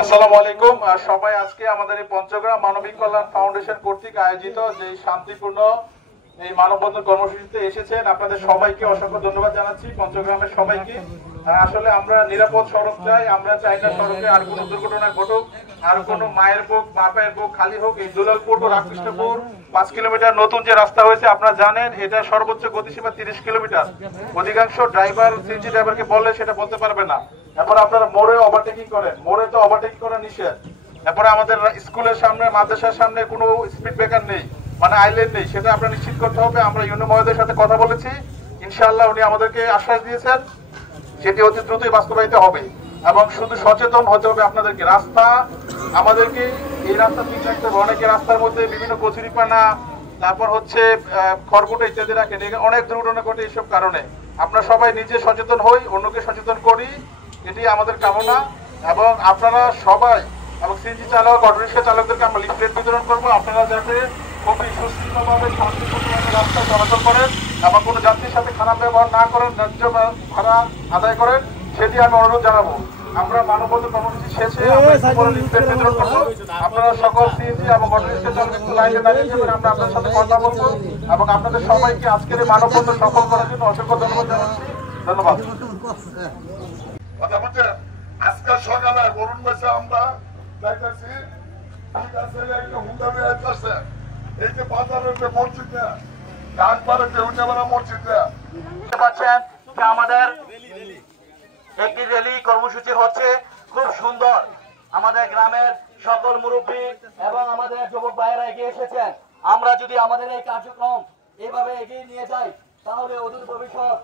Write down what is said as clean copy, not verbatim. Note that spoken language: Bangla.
আসসালামু আলাইকুম। সবাই আজকে আমাদের এই পঞ্চগ্রাম মানবিক কল্যাণ ফাউন্ডেশন কর্তৃক আয়োজিত যে শান্তিপূর্ণ এই মানববন্ধন কর্মসূচিতে এসেছেন, আপনাদের সবাইকে অসংখ্য ধন্যবাদ জানাচ্ছি। পঞ্চগ্রামের সবাইকে আসলে আমরা নিরাপদ সড়ক চাই। আমরা চাই না সড়কে আর কোনো দুর্ঘটনা ঘটুক, আর কোনো মায়ের বুক বাপের বুক খালি হোক। এই দুলালপুর ও রামকৃষ্ণপুর 5 কিলোমিটার নতুন যে রাস্তা হয়েছে আপনারা জানেন, এটা সর্বোচ্চ গতিসীমা 30 কিলোমিটার। অধিকাংশ ড্রাইভার সিএনজি ড্রাইভারকে বললে সেটা বলতে পারবে না। এরপর আপনারা মোড়ে ওভারটেকিং করেন, মোড়ে তো ওভারটেকিং করা নিষেধ। এরপরে আমাদের স্কুলের সামনে মাদ্রাসার সামনে কোনো স্পিড ব্রেকার নেই, মানে আইল্যান্ড নেই, সেটা আপনারা নিশ্চিত করতে হবে। আমরা ইউনিয়ন মহোদয়ের সাথে কথা বলেছি, ইনশাআল্লাহ উনি আমাদেরকে আশ্বাস দিয়েছেন সেটি অতি দ্রুতই বাস্তবায়িত হবে। এবং শুধু সচেতন হতে হবে আপনাদেরকে। রাস্তা আমাদেরকে এই রাস্তা ঠিক রাখতে হবে। অনেকে রাস্তার মধ্যে বিভিন্ন কচুরিপানা, তারপর হচ্ছে খড়কুটো ইত্যাদি রাখেন, অনেক দুর্ঘটনা ঘটে এইসব কারণে। আমরা সবাই নিজে সচেতন হই, অন্যকে সচেতন করি, এটি আমাদের কামনা। এবং আপনারা সবাই এবং সিএনজি চালক, অটোরিক্সা চালকদেরকে আমরা লিফলেট বিতরণ করবো, আপনারা যাতে খুবই সুশৃঙ্খলভাবে শান্তিপূর্ণভাবে রাস্তায় চলাচল করেন এবং কোনো যাত্রীর সাথে খারাপ ব্যবহার না করেন, ন্যায্য ভাড়া আদায় করেন, সেটি আমি অনুরোধ জানাবো। আমরা মানববন্ধন কর্মসূচি শেষে লিফলেট বিতরণ করবো। আপনারা সকল সিএনজি এবং অটোরিক্সা চালক একটু লাইনে দাঁড়িয়ে যাবেন, আমরা আপনার সাথে কথা বলবো। এবং আপনাদের সবাইকে আজকের এই মানববন্ধন সফল করার জন্য অসংখ্য ধন্যবাদ জানাচ্ছি। ধন্যবাদ। আজকে সকালে অরুণ বেশে আমরা যাইতেছি, ঠিক আছে, একটা হুন্ডা নিয়ে আসতেছে। এই যে বাজারের যে মসজিদটা, ডান পারে যে হুন্ডাবাড়া মসজিদটা, পাচ্ছেন যে আমাদের একটি র্যালি কর্মসূচি হচ্ছে, খুব সুন্দর। আমাদের গ্রামের সকল মুরব্বী এবং আমাদের যুবক ভাইয়েরা এগিয়ে এসেছেন। আমরা যদি আমাদের এই কার্যক্রম এভাবে এগিয়ে নিয়ে যাই, তাহলে অদূর ভবিষ্যৎ